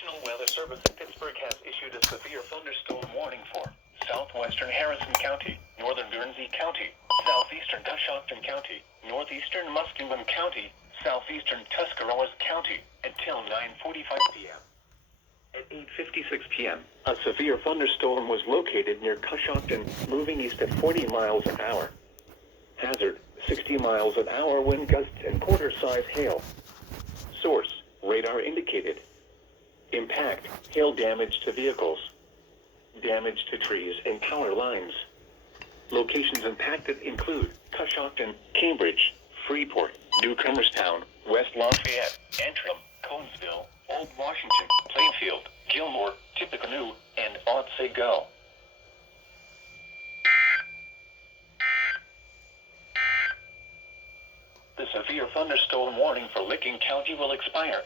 National Weather Service in Pittsburgh has issued a severe thunderstorm warning for southwestern Harrison County, northern Guernsey County, southeastern Coshocton County, northeastern Muskingum County, southeastern Tuscarawas County, until 9:45 p.m. At 8:56 p.m., a severe thunderstorm was located near Coshocton, moving east at 40 miles an hour. Hazard, 60 miles an hour wind gusts and quarter-size hail. Source, radar indicated. Impact, hail damage to vehicles. Damage to trees and power lines. Locations impacted include Coshocton, Cambridge, Freeport, Newcomerstown, West Lafayette, Antrim, Conesville, Old Washington, Plainfield, Gilmore, Tippecanoe, and Otsego. The severe thunderstorm warning for Licking County will expire